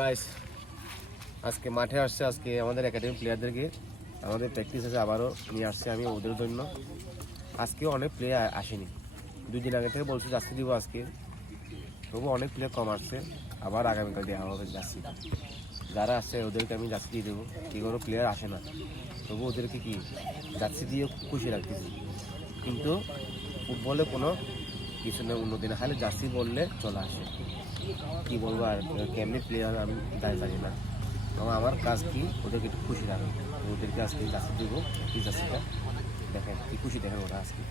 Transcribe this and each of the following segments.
Guys আজকে মাঠে আসছে, আজকে আমাদের একাডেমি প্লেয়ারদেরকে আমাদের প্র্যাকটিস আছে আবারও নিয়ে আসছে আমি ওদের জন্য। আজকেও অনেক প্লেয়ার আসেনি। দুই দিন আগে থেকে বলছি, জার্সি দিব আজকে। তবু অনেক প্লেয়ার কম আসছে। আবার আগামীকাল দেওয়া হবে জার্সি। যারা আসছে ওদেরকে আমি জার্সি দিয়ে দেবো। কি কোনো প্লেয়ার আসে না। তবু ওদেরকে কি জার্সি দিয়ে খুশি রাখতেছি। কিন্তু ফুটবলে কোনো কিছু না উন্নতি না। খালি জার্সি বললে চলে আসে। কি বলব আর কেমনি প্লেয়ার আমি তাই জানি না। আমার আমার কাজ কি ওদেরকে একটু খুশি রাখো ওদেরকে আজকে জার্সি দেবো কি জার্সিটা। দেখেন কি খুশি দেখেন ওরা আজকে।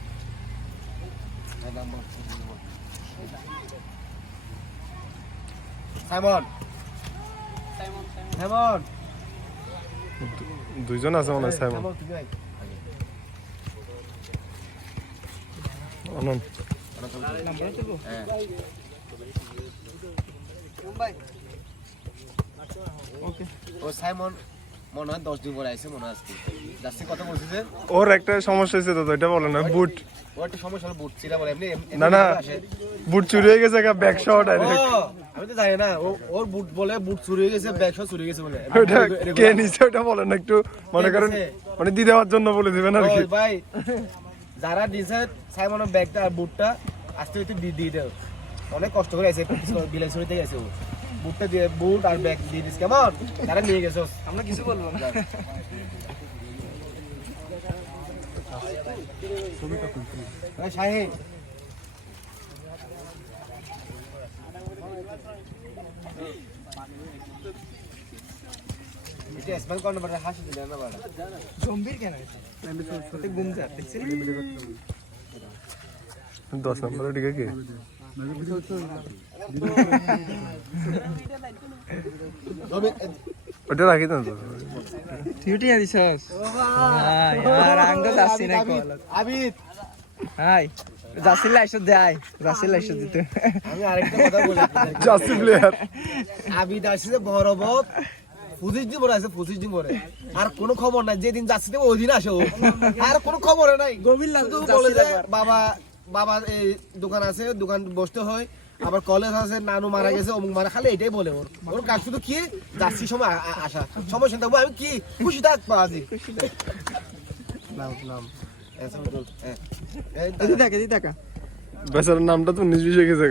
সাইমন! সাইমন! দুইজন আছে মনে হয় সাইমন। সাইমন তুই আয়। অনন। হ্যাঁ। ও সাইমন মনে হয় দশ দিন পরে আসছে মনে হয় আজকে। জার্সি কথা বলছি যে? ওর একটা সমস্যা হয়েছে তো এটা বলে না বুট। ও একটা সমস্যা হলো বুট ছিল বলে এমনি এমনি না, না। বুট চুরি হয়ে গেছে ব্যাক শট ডাইরেক্ট আমি তো জানি না ওর বুট বলে বুট চুরি হয়ে গেছে ব্যাগ সব চুরি হয়ে গেছে বলে। ওটা কে নিছে ওটা বলেন একটু মনে করেন? মানে দিয়ে দেওয়ার জন্য বলে দিবেন আর কি। ভাই যারা দিছে সাইমনের ব্যাগটা আর বুটটা আস্তে আস্তে দিয়ে অনেক কষ্ট করে আছে বিলাসুরি থেকে গেছে ও। বুটটা দিয়ে বুট আর ব্যাগ দিয়ে দিস কেমন? তারা নিয়ে গেছো আমরা কিছু বলব না। শাহিন এটা স্মেল হাসি দিলে না বাড়া রবি- ওটা রাখি তো। টিউটিয়া দিছস হাই আর আঙ্গ যাচ্ছি না কল। আবিদ হাই যাচ্ছি লাইসত দে আই যাচ্ছি লাইসত দিতে। আমি আরেকটা কথা বলি। জার্সি প্লেয়ার আবিদ আসছে বরবত পঁচিশ দিন পরে আছে পঁচিশ দিন পরে। আর কোনো খবর নাই যেদিন যাচ্ছি তো ওই দিন আসে আর কোনো খবর নাই। গভীর শুধু বলে যে বাবা বাবা এই দোকান আছে দোকান বসতে হয়। আবার কলেজ আছে নানু মারা গেছে অমুক মারা খালি এটাই বলে ওর। ওর কাজ শুধু কি? যাচ্ছি সময় আসা। সময় শুনতে আমি কি? খুশি থাকব আজি নাম নাম। এ, সামদুল, এ, এই দাঁড়া। এদি টাকা নামটা তো হয়ে গেছে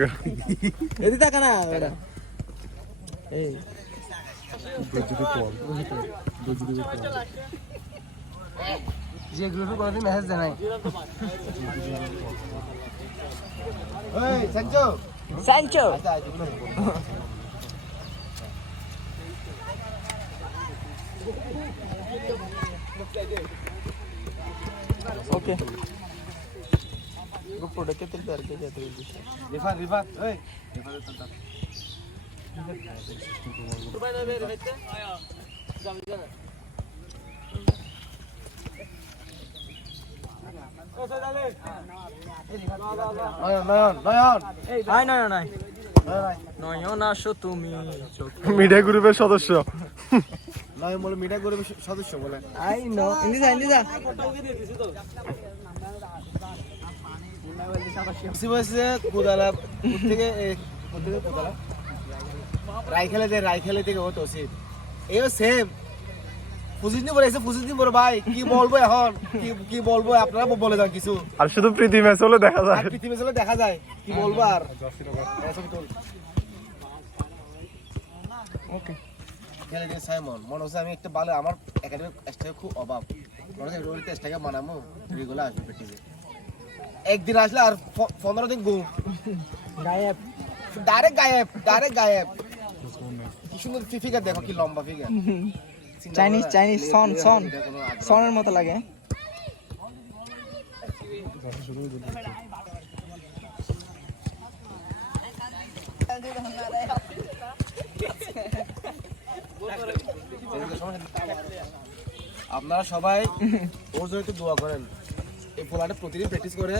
গা। এদি টাকা না এটা এই যে গ্রুপে কোনোদিন মেসেজ দেয় নাই ওই সঞ্জু সানচো আচ্ছা আচ্ছা ওকে वो प्रोडक्ट के तेल करके जाते हैं রিফাত রিফাত ওই রিফাত তো নয়ন নয়ন নয়ন হাই নয় নয় নয়ন নয়ন আসো মিডিয়া গ্রুপের সদস্য। নয়ন বলে মিডিয়া গ্রুপের সদস্য বলে। আই নো ইন্দি যা ইন্দি যা সি বসে কুদালা থেকে থেকে রাইখেলে যে রাইখেলে থেকে হতো সে। এও সেম পঁচিশ দিন পরে এসে পঁচিশ দিন পরে ভাই কি বলব এখন? কি কি বলব? আপনারা বলে যান কিছু। আর শুধু প্রীতি ম্যাচ হলে দেখা আর যায় পৃথিবী চলে দেখা যায়। কি বলব আর? ওকে সাইমন। মনে হচ্ছে আমি একটা ভালো আমার একাডেমিক স্টাইল খুব অভাব। মনে হচ্ছে রোহিত স্টাইকে মানামো রেগুলার আসবে প্র্যাকটিসে একদিন আসলে আর পনেরো দিন ঘুম। গায়েব। ডাইরেক্ট গায়েব ডাইরেক্ট গায়েব। কি সুন্দর ফিগার দেখো কি লম্বা ফিগার চাইনিজ চাইনিজ সন সন সনের মতো লাগে। আপনারা সবাই ওর জন্য একটু দোয়া করেন। এই পোলাটা প্রতিদিন প্র্যাকটিস করে।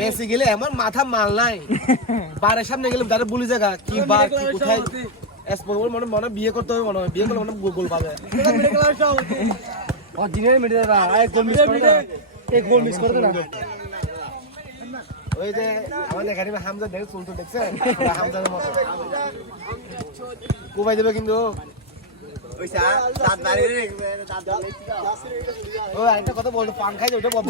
মেসি গেলে এমন মাথা মাল নাই। বারের সামনে গেলে তারা বলি জায়গা কি বার কি কোথায়? এসপোর মনে মনে বিয়ে করতে হবে মনে হয়। বিয়ে করলে মনে গোল পাবে। অরিজিনাল মিডিয়া এক গোল মিস করে না এক গোল মিস করে না। ওই যে আমাদের একাডেমি হামজা দেখে চুল তো দেখছেন হামজার মতো। কোবাই দেবে কিন্তু। ও একটা কথা বলতো পান খাই ওটা বল